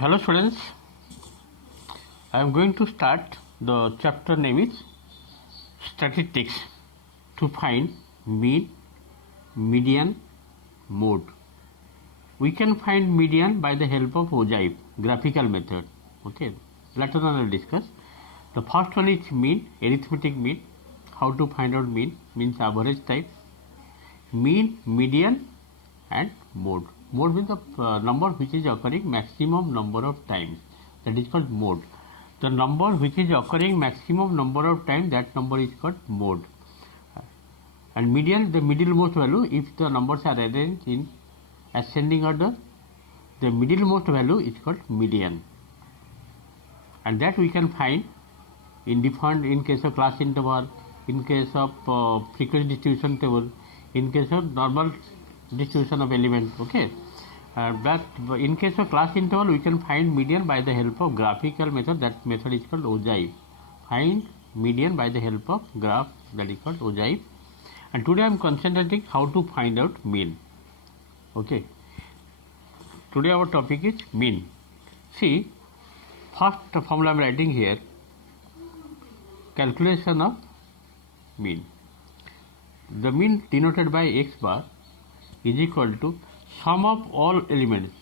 Hello students, I am going to start the chapter name is statistics to find mean, median, mode. We can find median by the help of ogive graphical method. Okay, later on I will discuss. The first one is mean, arithmetic mean. How to find out mean means average type. Mean, median and mode. Mode means the number which is occurring maximum number of times. That is called mode. The number which is occurring maximum number of times, that number is called mode. And median, the middlemost value. If the numbers are arranged in ascending order, the middlemost value is called median. And that we can find in different, in case of class interval, in case of frequency distribution table, in case of normal distribution of elements. Okay, but in case of class interval we can find median by the help of graphical method. That method is called ogive. Find median by the help of graph, that is called ogive. And today I am concentrating how to find out mean. Okay, today our topic is mean. See, first formula I am writing here, calculation of mean. The mean denoted by x bar is equal to sum of all elements,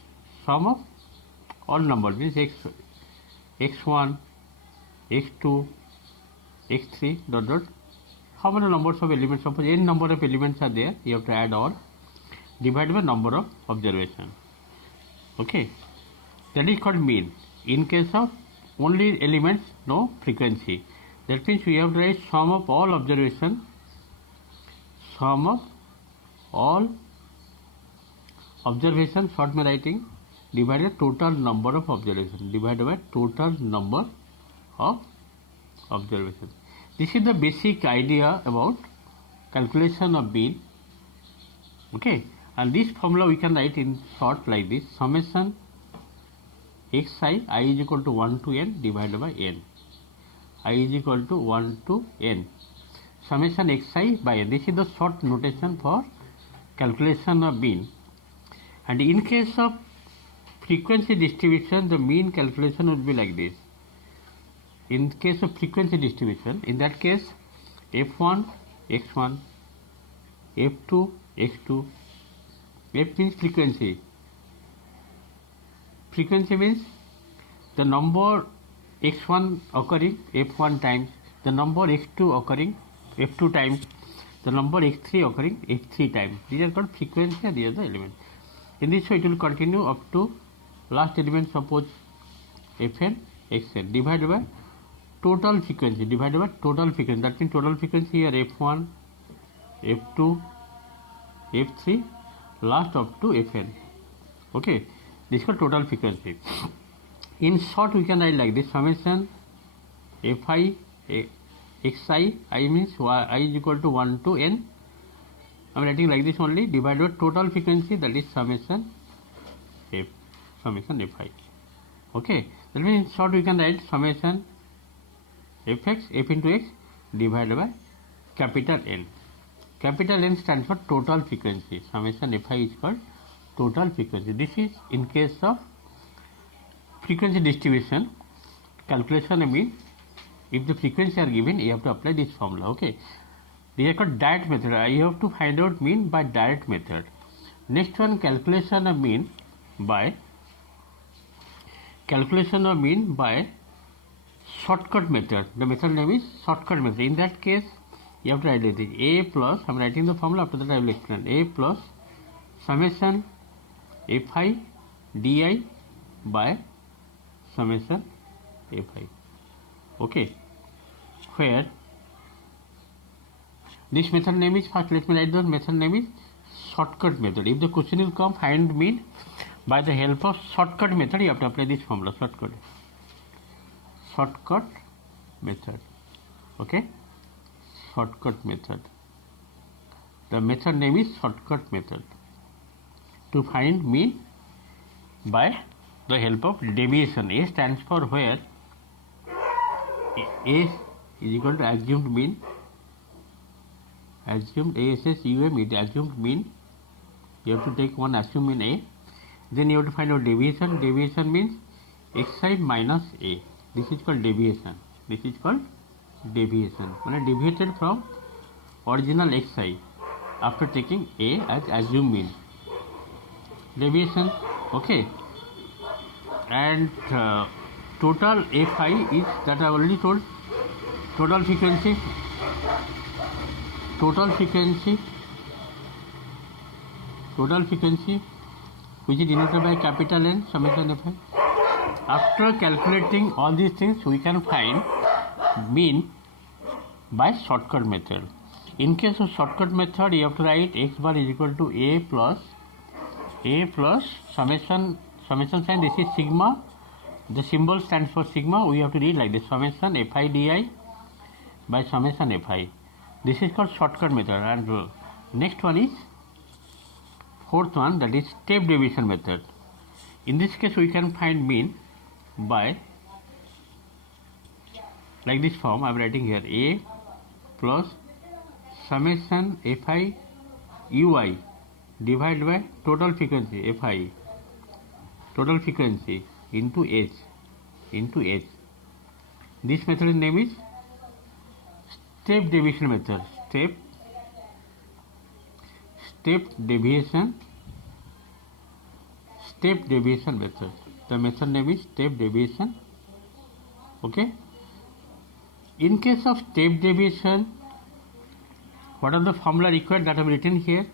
sum of all numbers means x1, x2, x3 dot dot. How many numbers of elements? Suppose n number of elements are there, you have to add all, divided by number of observation. Okay, that is called mean. In case of only elements, no frequency. That means we have to write sum of all observation, sum of all observation, short में writing, divided by total number of observation, divided by total number of observation. This is the basic idea about calculation of mean. Okay, and this formula we can write in short like this: summation xi, I is equal to 1 to n divided by n. I is equal to 1 to n. Summation xi by n. This is the short notation for calculation of mean. And in case of frequency distribution, the mean calculation would be like this. In case of frequency distribution, in that case, f1, x1, f2, x2, f means frequency. Frequency means the number x1 occurring f1 times, the number x2 occurring f2 times, the number x3 occurring x3 times. These are called frequency and these are the elements. In this way it will continue up to last element, suppose fn xn, divided by total frequency, divided by total frequency. That means total frequency here f1, f2, f3, last up to fn. Okay, this is called total frequency. In short we can write like this: summation fi xi, I means I is equal to 1 to n. I am writing like this only, divided by total frequency, that is summation f, summation fi. Okay, that means in short we can write summation fx, f into x, divided by capital N. Capital N stands for total frequency. Summation fi is called total frequency. This is in case of frequency distribution, calculation of mean. If the frequency are given, you have to apply this formula. Okay, these are called direct method. You have to find out mean by direct method. Next one, calculation of mean by shortcut method. The method name is shortcut method. In that case, you have to write it a plus, I am writing the formula, after that I will explain. A plus summation fi di by summation fi. Okay, where this method name is, first let me write the method name is shortcut method. If the question will come, find mean by the help of shortcut method, you have to apply this formula, shortcut method. Okay, shortcut method. The method name is shortcut method to find mean by the help of deviation. A stands for where A is equal to assumed mean, assumed ASSUM is assumed mean. You have to take one assumed mean A, then you have to find out deviation. Deviation means xi minus a. This is called deviation. This is called deviation. Deviated from original xi after taking a as assumed mean. Deviation, okay. And total fi is, that I already told, total frequency which is denoted by capital N summation fi. After calculating all these things, we can find mean by shortcut method. In case of shortcut method, you have to write x bar is equal to a plus summation sign. This is sigma. The symbol stands for sigma. We have to read like this: summation fi di by summation fi. This is called shortcut method. And next one is fourth one, that is step deviation method. In this case, we can find mean by like this form. I am writing here: a plus summation fi ui divided by total frequency fi, total frequency into h. This method name is step deviation method. Step deviation method. The method name is step deviation. Okay. In case of step deviation, what are the formula required that I have written here?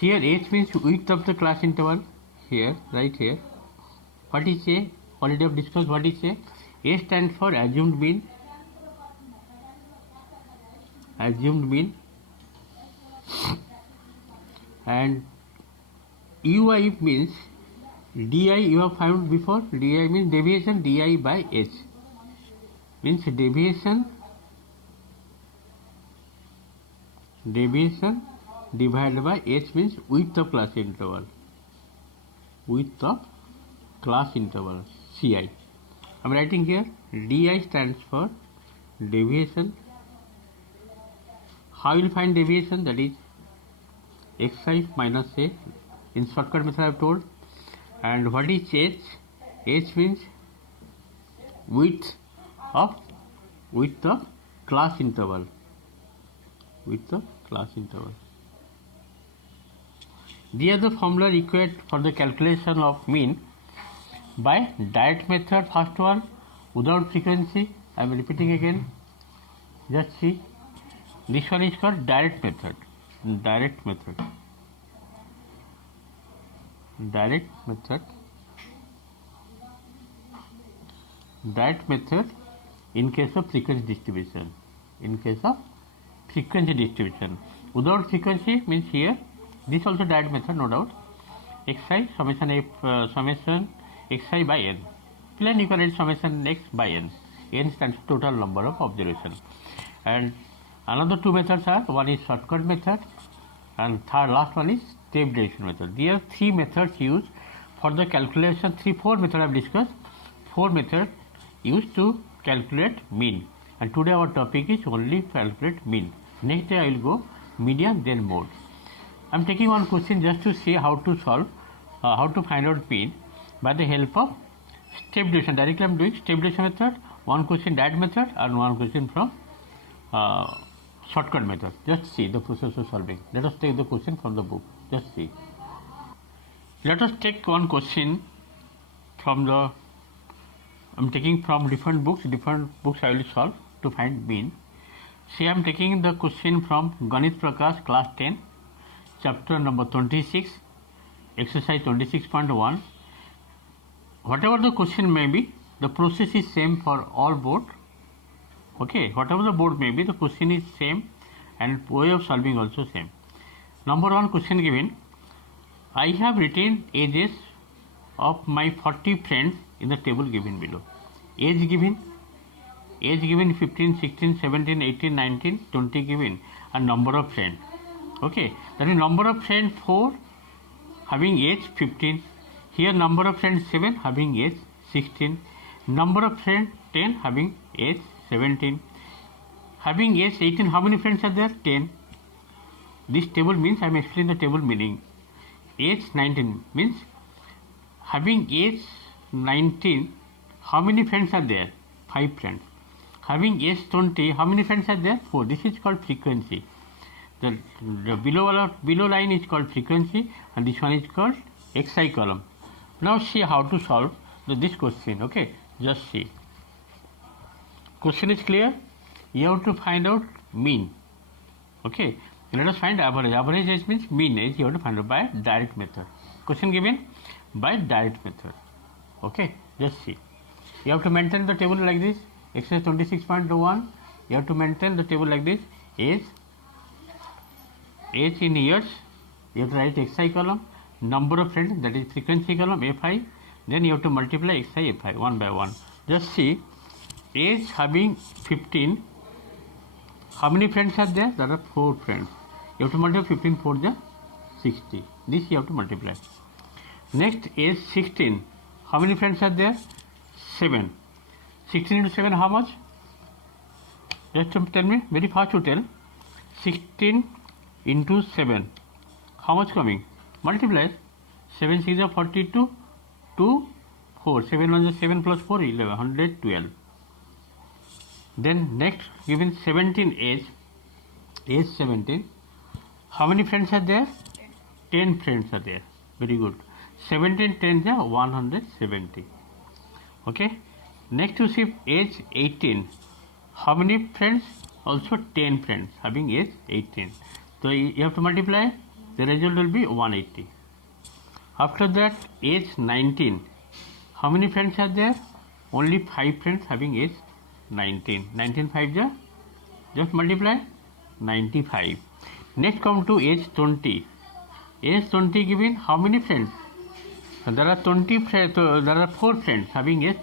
Here h means width of the class interval. Here, right here. What is a? Already have discussed what is a. A stands for assumed mean. And ui means di, you have found before. Di means deviation, di by h means deviation divided by h means width of class interval. Ci. I am writing here di stands for deviation. How you will find deviation? That is xi minus a. In shortcut method I have told. And what is h? H means width of class interval. These are the formula required for the calculation of mean by direct method. First one, without frequency. I am repeating again. Just see. This one is called direct method. Direct method in case of frequency distribution. Without frequency means here, this also direct method, no doubt. Xi summation xi by n. Plain you can write summation x by n. N stands for total number of observations. And another two methods are, one is shortcut method and last one is step deviation method. There are three methods used for the calculation. Four methods I have discussed. 4 methods used to calculate mean. And today our topic is only calculate mean. Next day I will go median, then mode. I am taking one question just to see how to solve, how to find out mean by the help of step deviation. Directly I am doing step deviation method, one question direct method and one question from shortcut method. Just see the process of solving. Let us take the question from the book. Just see. Let us take one question from the, I am taking from different books I will solve to find mean. See, I am taking the question from Ganit Prakash, class 10, chapter number 26, exercise 26.1. Whatever the question may be, the process is same for all board. Okay, whatever the board may be, the question is same and way of solving also same. Number one question given: I have written ages of my 40 friends in the table given below. Age given 15, 16, 17, 18, 19, 20 given, and number of friends. Okay, that is number of friends 4 having age 15. Here number of friends 7 having age 16. Number of friends 10 having age 17. Having age 18, how many friends are there? 10. This table means, I am explaining the table meaning. Age 19 means having age 19 How many friends are there? 5 friends. Having age 20, how many friends are there? 4. This is called frequency. The below line is called frequency, and this one is called xi column. Now see how to solve this question. Okay, just see. Question is clear. You have to find out mean. Okay, let us find average. Average age means mean age. You have to find out by direct method. Question given by direct method. Okay, just see. You have to maintain the table like this. Exercise 26.1. You have to maintain the table like this. Age in years. You have to write xi column. Number of friends, that is frequency column, fi. Then you have to multiply xi fi one by one. Just see. Age having 15. How many friends are there? There are 4 friends. You have to multiply 15 for the 60. This you have to multiply. Next, age 16. How many friends are there? 7. 16 into 7, how much? Just tell me, very fast to tell. 16 into 7. How much coming? Multiply. 7 6 is 42. 2, 4. 7 1 is 7 plus 4, 11. 112. Then next, given 17 age 17. How many friends are there? 10 friends are there. Very good. 17 10 is 170. Okay. Next you see age 18. How many friends? Also 10 friends having age 18. So you have to multiply. The result will be 180. After that, age 19. How many friends are there? Only 5 friends having age 19. 19 5 ja, just multiply 95. Next come to age 20. Age 20 given how many friends? There are 20 friends. There are 4 friends having age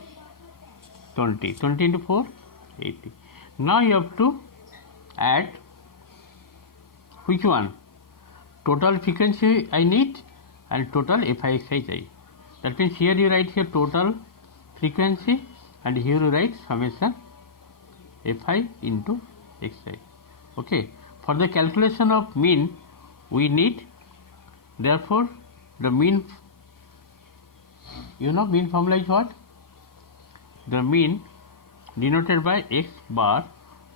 20. 20 into 4, 80. Now you have to add which one? Total frequency I need and total FIXI. That means here you write here total frequency and here you write summation Fi into Xi. Okay. For the calculation of mean, we need, therefore, the mean, mean formula is what? The mean denoted by x bar,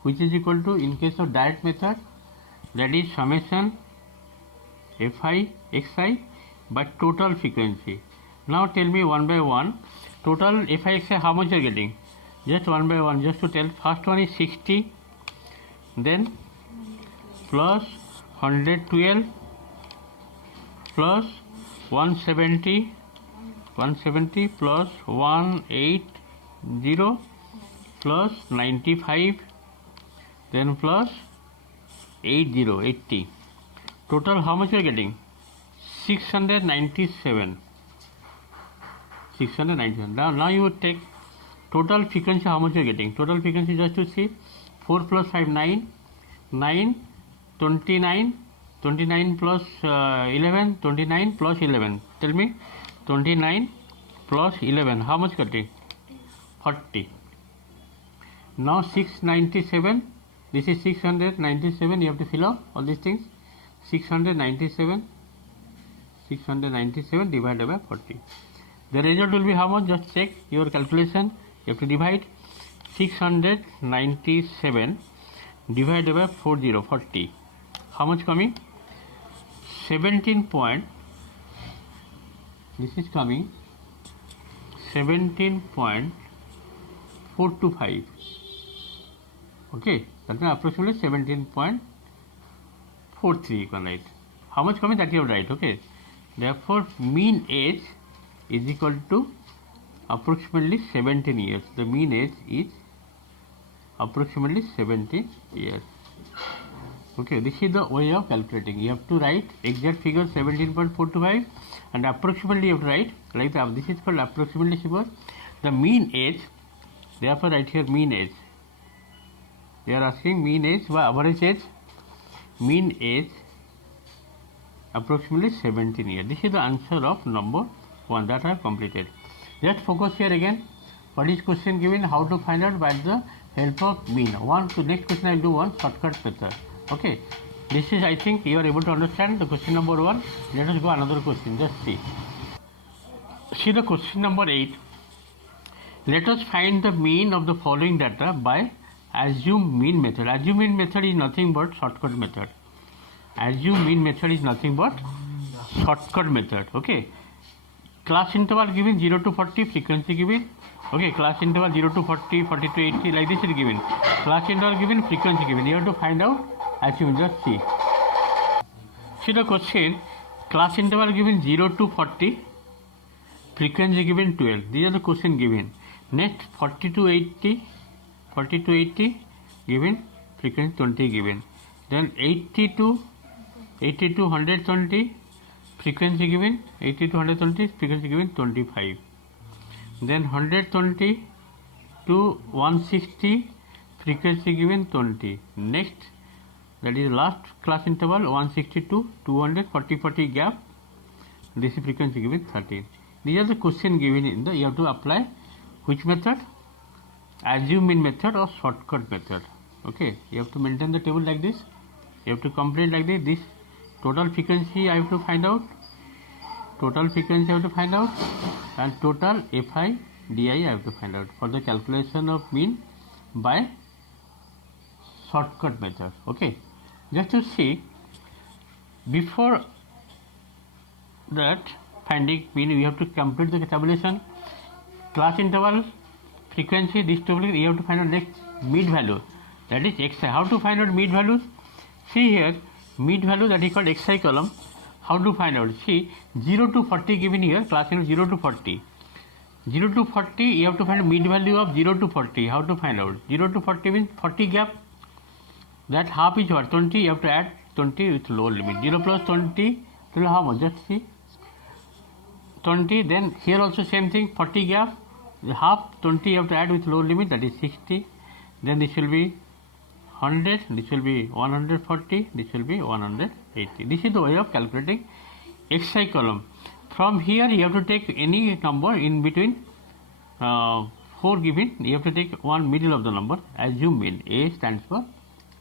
which is equal to, in case of direct method, that is summation Fi Xi by total frequency. Now tell me one by one, total Fi Xi how much you are getting? Just one by one, just to tell. First one is 60, then plus 112 plus 170 plus 180 plus 95, then plus 80. Total how much you are getting? 697. Now you would take total frequency, how much you are getting? Total frequency, just to see, 4 plus 5 9, 29 plus 11, 29 plus 11. Tell me, 29 plus 11, how much getting? 40. Now 697, this is 697, you have to fill up all these things. 697 divided by 40. The result will be how much? Just check your calculation. You have to divide 697 divided by 40. How much coming? 17 point. This is coming 17.425. Okay, that means approximately 17.43 you can write. How much coming? That you have to write. Okay. Therefore, mean age is equal to approximately 17 years. The mean age is approximately 17 years. Okay, this is the way of calculating. You have to write exact figure 17.425 and approximately you have to write like that. This is called approximately figure. The mean age, therefore write here mean age. They are asking mean age or average age. Mean age approximately 17 years. This is the answer of number 1 that I have completed. Just focus here again. What is question given? How to find out by the help of mean. Next question I will do one shortcut method. Okay. This is, I think you are able to understand the question number 1. Let us go another question. Just see. See the question number 8. Let us find the mean of the following data by assume mean method. Assume mean method is nothing but shortcut method. Assume mean method is nothing but shortcut method. Okay. Class interval given 0 to 40, frequency given. Okay, class interval 0 to 40, 40 to 80, like this is given. Class interval given, frequency given. You have to find out as you just see. See the question. Class interval given 0 to 40, frequency given 12. These are the question given. Next 40 to 80, 40 to 80 given, frequency 20 given. Then 80 to 120, frequency given, 80 to 120, frequency given 25. Then 120 to 160, frequency given 20. Next, that is last class interval 160 to 200, 40 gap. This is frequency given 13. These are the question given in the, you have to apply which method? Assume mean method or shortcut method. Okay, you have to maintain the table like this. You have to complete like this. This total frequency I have to find out. Total frequency I have to find out, and total Fi Di I have to find out for the calculation of mean by shortcut method. Okay, just to see, before that finding mean, we have to complete the tabulation. Class interval, frequency, this table you have to find out next mid value, that is xi. How to find out mid values? See here, mid value, that is called xi column. How to find out? See, 0 to 40 given here, class interval 0 to 40. 0 to 40, you have to find mid value of 0 to 40. How to find out? 0 to 40 means 40 gap. That half is what? 20. You have to add 20 with lower limit. 0 plus 20 will how much? Just see. 20. Then here also same thing. 40 gap. The half 20 you have to add with lower limit. That is 60. Then this will be 100. This will be 140. This will be 180. This is the way of calculating xi column. From here you have to take any number in between 4 given. You have to take one middle of the number. Assume mean. A stands for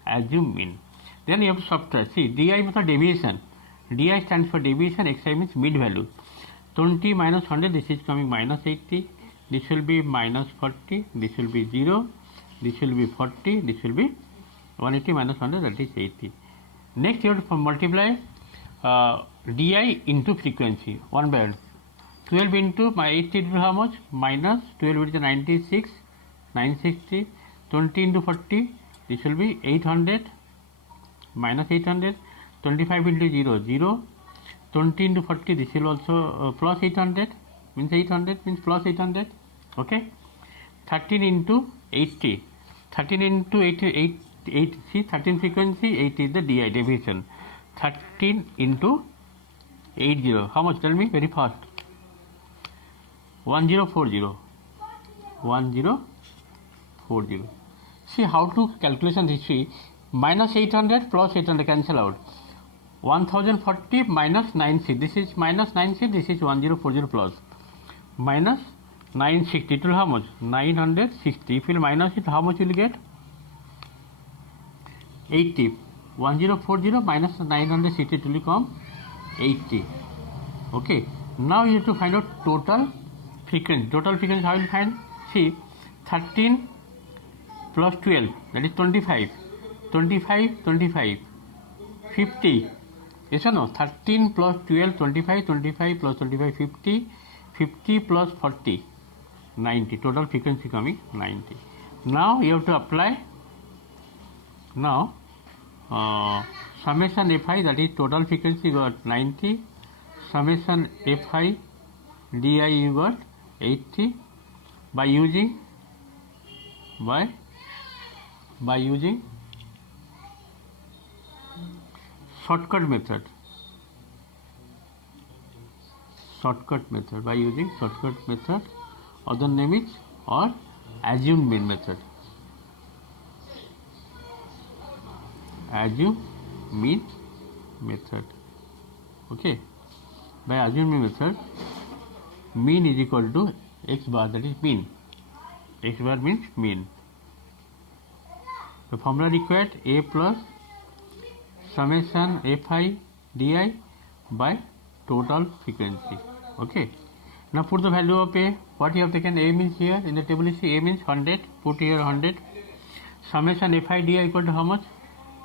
assume mean. Then you have to subtract. See, Di means deviation. Di stands for deviation. Xi means mid value. 20 minus 100. This is coming minus 80. This will be minus 40. This will be 0. This will be 40. This will be 180 minus 100. That is 80. Next you have to multiply Di into frequency 1 by 1. 12 into my 80 into how much? Minus 12 into 96, 960. 20 into 40. This will be 800 minus 800. 25 into 0, 0. 20 into 40. This will also plus 800 means 800 means plus 800. Okay. 13 into 80. 13 into 80, 8, see 13 frequency, 80 is the Di deviation. 13 into 80. How much? Tell me very fast. 1040. 1040. See how to calculation history. Minus 800 plus 800 cancel out. 1040 minus 960. This is minus 960. This is 1040 plus. Minus 960. It will how much? 960. If you minus it, how much you will get? 80. 1040 minus 960 will become 80. Okay. Now you have to find out total frequency. Total frequency how you will find? See, 13 plus 12, that is 25. 25, 25. 50. Yes or no? 13 plus 12, 25. 25 plus 25, 50. 50 plus 40, 90. Total frequency coming 90. Now you have to apply. Now summation Fi, that is total frequency, you got 90. Summation Fi Di you got 80 by using shortcut method. By using shortcut method, other name is or assume mean method. Assume mean method. Okay. By assume mean method, mean is equal to x bar, that is mean. X bar means mean. The formula required A plus summation Fi Di by total frequency. Okay. Now put the value of A. What you have taken, A means here in the table is A means 100. Put here 100. Summation FIDI equal to how much?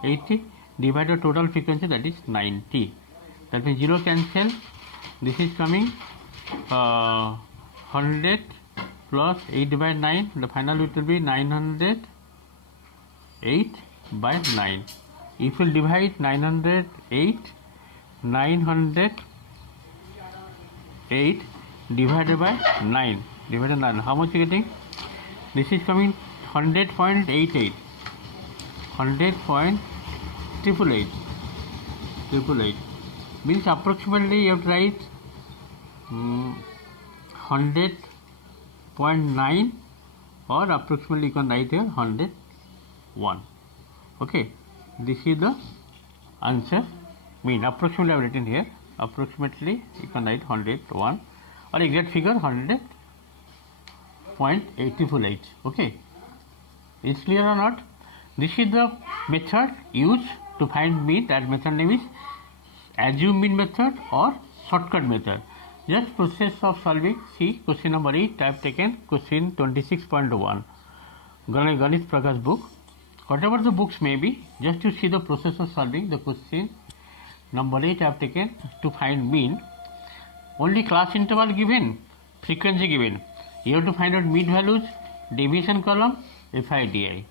80 divided total frequency, that is 90. That means 0 cancel. This is coming 100 plus 8 by 9. The final it will be 908 by 9. If you will divide 908 divided by 9, how much you getting? This is coming 100.88, 100.888 means approximately you have to write 100.9, or approximately you can write here 101. Okay, this is the answer. Mean approximately I have written here, approximately you can write 101, or exact figure 100.888. Okay, it's clear or not? This is the method used to find mean. That method name is assume mean method or shortcut method. Just process of solving. See question number 8. I have taken question 26.1, Ganit Prakash book. Whatever the books may be, just to see the process of solving the question number 8 I have taken to find mean. Only class interval given, frequency given. You have to find out mean values, deviation column, FIDI.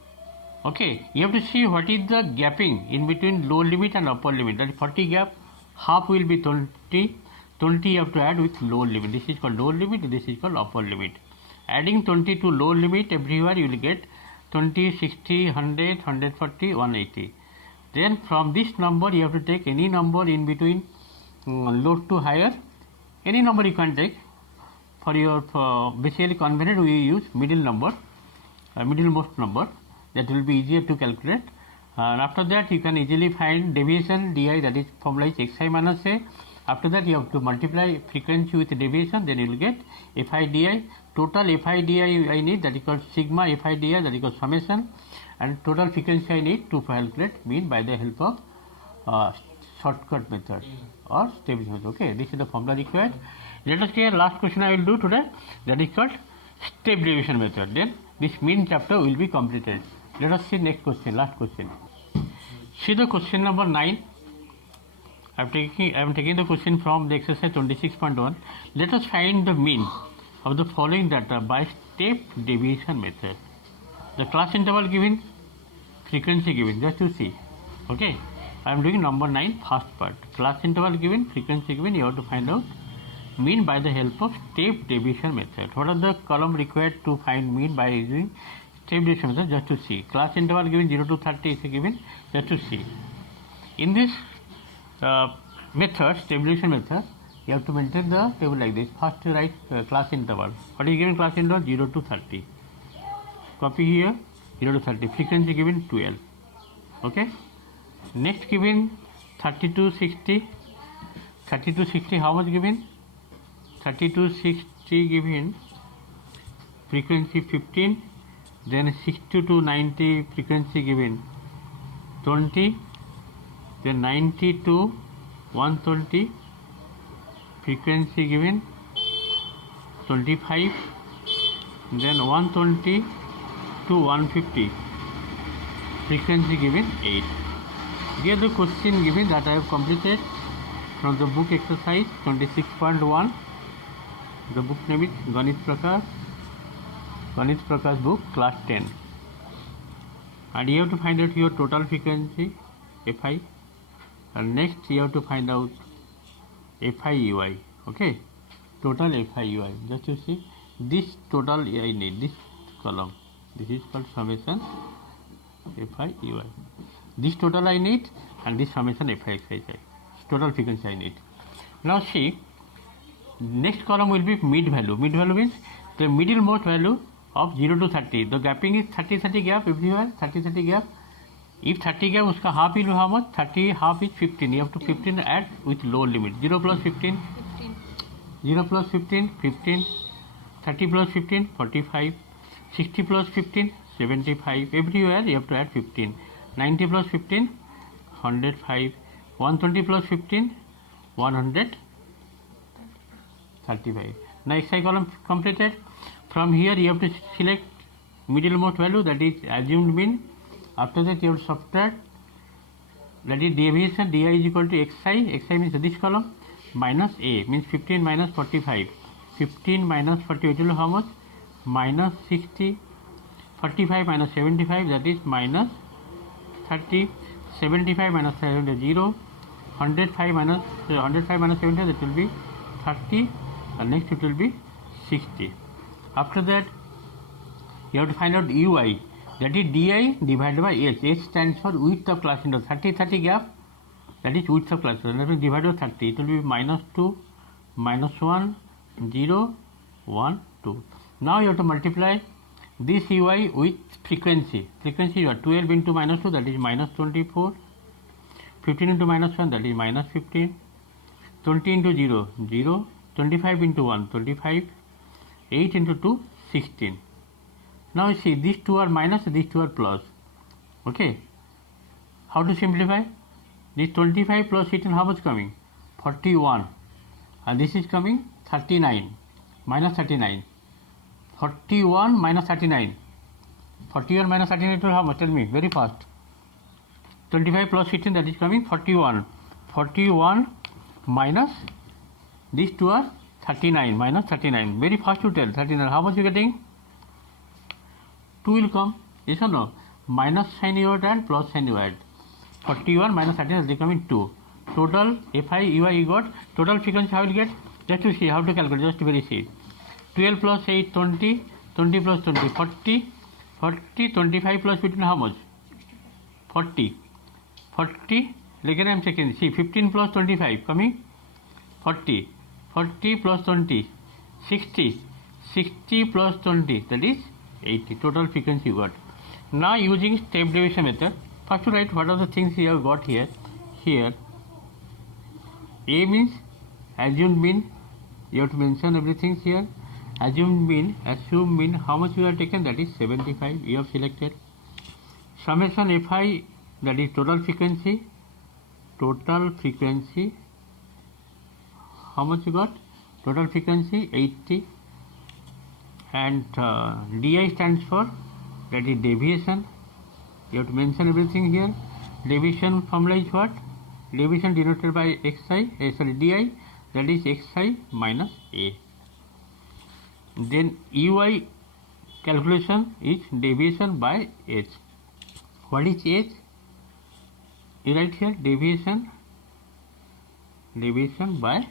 Okay, you have to see what is the gapping in between lower limit and upper limit. That is 40 gap, half will be 20. 20 you have to add with lower limit. This is called lower limit, this is called upper limit. Adding 20 to lower limit, everywhere you will get 20, 60, 100, 140, 180. Then from this number you have to take any number in between low to higher. Any number you can take. For your basically convenient we use middle number, middlemost number. That will be easier to calculate. And after that you can easily find deviation di, that is formula is xi minus a. After that you have to multiply frequency with deviation, then you will get FIDI. Total FIDI I need, that is called sigma FIDI, that is called summation, and total frequency I need to calculate mean by the help of shortcut method or step method. Okay, this is the formula required. Let us take last question I will do today, that is called step deviation method. Then this mean chapter will be completed. Let us see next question, last question. See the question number 9. I am taking the question from the exercise 26.1. Let us find the mean of the following data by step deviation method. The class interval given, frequency given, just to see. Okay, I am doing number 9, first part. Class interval given, frequency given, you have to find out mean by the help of step deviation method. What are the column required to find mean by using step deviation method? Just to see. Class interval given 0 to 30 is given, just to see. In this method, step deviation method, you have to maintain the table like this. First you write class interval. What is given class interval? 0 to 30. Copy here 0 to 30. Frequency given 12. Okay. Next given 30 to 60. 30 to 60, how much given? 30 to 60 given frequency 15. Then 60 to 90 frequency given 20. Then 90 to 120 frequency given 25. Then 120 to 150 frequency given 8. Here the question given that I have completed from the book exercise 26.1. The book name is Ganit Prakash book, class 10. And you have to find out your total frequency Fi, and next you have to find out FIUI. Okay, total FIUI. Just you see this total I need, this column, this is called summation FIUI. This total I need, and this summation FIXI, total frequency I need. Now see, next column will be mid value. Mid value means the middlemost value of 0 to 30. The gapping is 30 gap everywhere, 30 gap. If 30 gap, uska half will be how much? 30 half is 15. You have to 15 add with low limit. 0 plus 15, 0 plus 15, 15. 30 plus 15, 45. 60 plus 15, 75. Everywhere you have to add 15. 90 plus 15, 105. 120 plus 15, 135. Now xi column completed. From here you have to select middlemost value, that is assumed mean. After that you have to subtract, that is deviation. Di is equal to xi. Xi means this column minus a, means 15 minus 45. 15 minus 40, it will be how much? Minus 60. 45 minus 75, that is minus 30. 75 minus 70, 0. 105 minus 70, that will be 30, and next it will be 60. After that you have to find out ui, that is di divided by h. H stands for width of class interval. 30 gap, that is width of class interval. That means divided by 30, it will be minus 2, minus 1, 0, 1, 2. Now you have to multiply this ui with frequency. Frequency you are 12 into minus 2, that is minus 24. 15 into minus 1, that is minus 15. 20 into 0, 0. 25 into 1, 25. 8 into 2, 16. Now you see, these two are minus, these two are plus. Okay. How to simplify? This 25 plus 18, how much coming? 41. And this is coming 39. Minus 39. 41 minus 39. 41 minus 39 to how much? Tell me very fast. 25 plus 15, that is coming 41. 41 minus, these two are 39, minus 39. Very fast to tell. 39. How much you getting? 2 will come. Yes or no? Minus sign you add and plus sign you add. 41 minus 39 is becoming 2. Total Fi ui you got. Total frequency how will get? Just to see how to calculate. Just to very see. 12 plus 8, 20. 20 plus 20, 40. 40, 25 plus 15, how much? 40. 40. Again I am checking. See, 15 plus 25 coming 40. 40 plus 20, 60. 60 plus 20, that is 80. Total frequency you got. Now using step deviation method, first to write what are the things you have got here. Here A means assumed mean. You have to mention everything here. Assumed mean, assumed mean, how much you have taken, that is 75. You have selected. Summation Fi, that is total frequency. Total frequency, how much you got? Total frequency 80. And di stands for, that is deviation. You have to mention everything here. Deviation formula is what? Deviation denoted by xi, di, that is xi minus a. Then ui calculation is deviation by h. What is h? You write here deviation by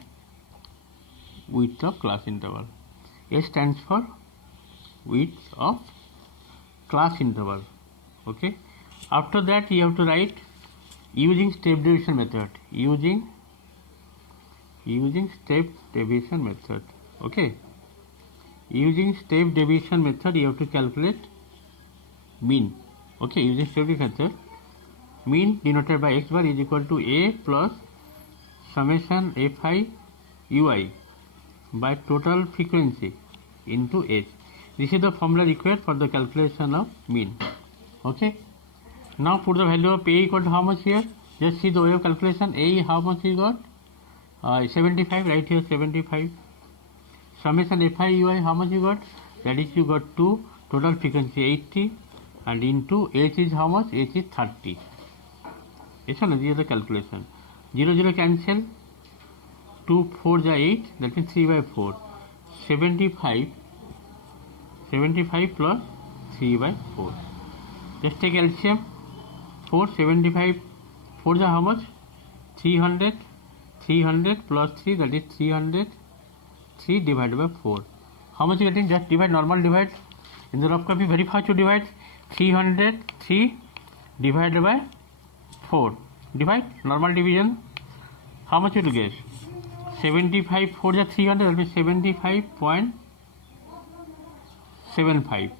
width of class interval. H stands for width of class interval. Okay. After that you have to write using step deviation method. Using step deviation method. Okay. Using step deviation method you have to calculate mean. Okay. Using step deviation method, mean denoted by x bar is equal to a plus summation Fi ui by total frequency into h. This is the formula required for the calculation of mean. Okay. Now put the value of a equal to how much here? Just see the way of calculation. A how much you got? 75. Right here 75. Summation Fi ui how much you got? That is you got 2. Total frequency 80 and into h is how much? H is 30. Yes or no? This is the calculation. 0 0 cancel. 2 4 is 8, that means 3 by 4. 75 plus 3 by 4. Just take LCM. 4 75 4 is how much? 300. 300 plus 3, that is 300. 3 divided by 4. How much you getting? Just divide, normal divide. In the rough copy very fast to divide. 300 3 divided by 4. Divide, normal division. How much you will get? 75 4 is 300, that means 75.75.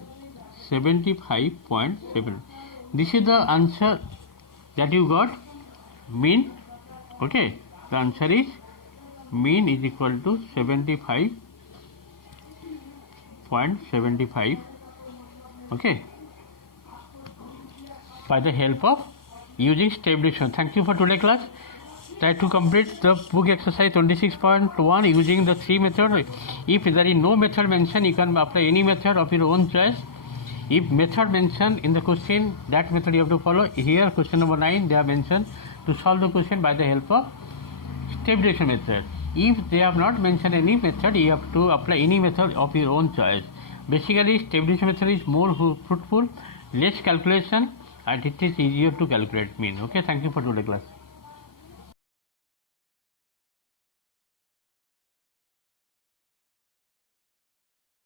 75.7. This is the answer that you got. Mean. Okay. The answer is mean is equal to 75.75. Okay. By the help of using step deviation. Thank you for today's class. Try to complete the book exercise 26.1 using the three methods. If there is no method mentioned, you can apply any method of your own choice. If method mentioned in the question, that method you have to follow. Here question number 9 they have mentioned to solve the question by the help of stabilization method. If they have not mentioned any method, you have to apply any method of your own choice. Basically, stabilization method is more fruitful, less calculation, and it is easier to calculate mean. Okay, thank you for today's class.